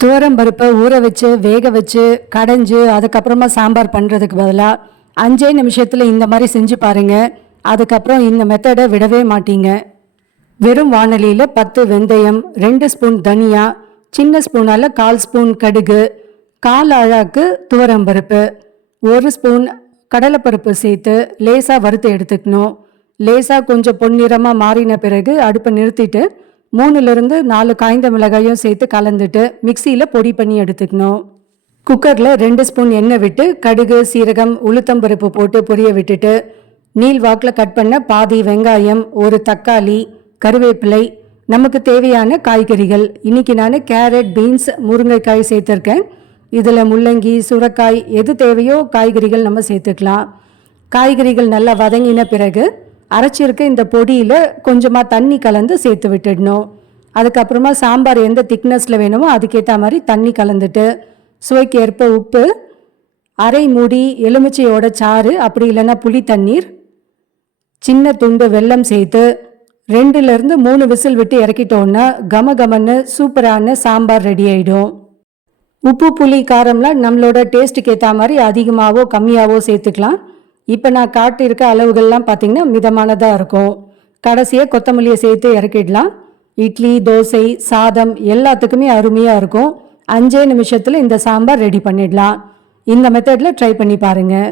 துவரம் பருப்பை ஊற வச்சு வேக வச்சு கடைஞ்சு அதுக்கப்புறமா சாம்பார் பண்ணுறதுக்கு பதிலாக அஞ்சே நிமிஷத்தில் இந்த மாதிரி செஞ்சு பாருங்க. அதுக்கப்புறம் இந்த மெத்தடை விடவே மாட்டீங்க. வெறும் வானொலியில் பத்து வெந்தயம் ரெண்டு ஸ்பூன் தனியா சின்ன ஸ்பூனால் கால் ஸ்பூன் கடுகு கால் அழாக்கு துவரம் பருப்பு ஒரு ஸ்பூன் கடலைப்பருப்பு சேர்த்து லேசாக வறுத்து எடுத்துக்கணும். லேசாக கொஞ்சம் பொன்னிறமாக மாறின பிறகு அடுப்பை நிறுத்திட்டு மூணுலேருந்து நாலு காய்ந்த மிளகாயும் சேர்த்து கலந்துட்டு மிக்சியில் பொடி பண்ணி எடுத்துக்கணும். குக்கரில் ரெண்டு ஸ்பூன் எண்ணெய் விட்டு கடுகு சீரகம் உளுத்தம்பருப்பு போட்டு பொரிய விட்டுட்டு நீல் வாக்கில் கட் பண்ண பாதி வெங்காயம் ஒரு தக்காளி கருவேப்பிலை நமக்கு தேவையான காய்கறிகள். இன்னைக்கு நான் கேரட் பீன்ஸ் முருங்கைக்காய் சேர்த்துருக்கேன். இதில் முள்ளங்கி சுரக்காய் எது தேவையோ காய்கறிகள் நம்ம சேர்த்துக்கலாம். காய்கறிகள் நல்லா வதங்கின பிறகு அரைச்சிருக்க இந்த பொடியில் கொஞ்சமாக தண்ணி கலந்து சேர்த்து விட்டுடணும். அதுக்கப்புறமா சாம்பார் எந்த திக்னஸில் வேணுமோ அதுக்கேற்ற மாதிரி தண்ணி கலந்துட்டு சுவைக்கு ஏற்ப உப்பு அரை மூடி எலுமிச்சையோட சாறு அப்படி இல்லைன்னா புளி தண்ணீர் சின்ன துண்டு வெல்லம் சேர்த்து ரெண்டுலேருந்து மூணு விசில் விட்டு இறக்கிட்டோன்னா கம கமன்னு சூப்பரான சாம்பார் ரெடி ஆகிடும் உப்பு புளி காரம்லாம் நம்மளோட டேஸ்ட்டுக்கு ஏற்ற மாதிரி அதிகமாகவோ கம்மியாகவோ சேர்த்துக்கலாம். இப்போ நான் காட்டியிருக்க அளவுகள்லாம் பார்த்தீங்கன்னா மிதமானதாக இருக்கும். கடைசியாக கொத்தமல்லியை சேர்த்து இறக்கிடலாம். இட்லி தோசை சாதம் எல்லாத்துக்குமே அருமையாக இருக்கும். அஞ்சே நிமிஷத்தில் இந்த சாம்பார் ரெடி பண்ணிடலாம். இந்த மெத்தடில் ட்ரை பண்ணி பாருங்கள்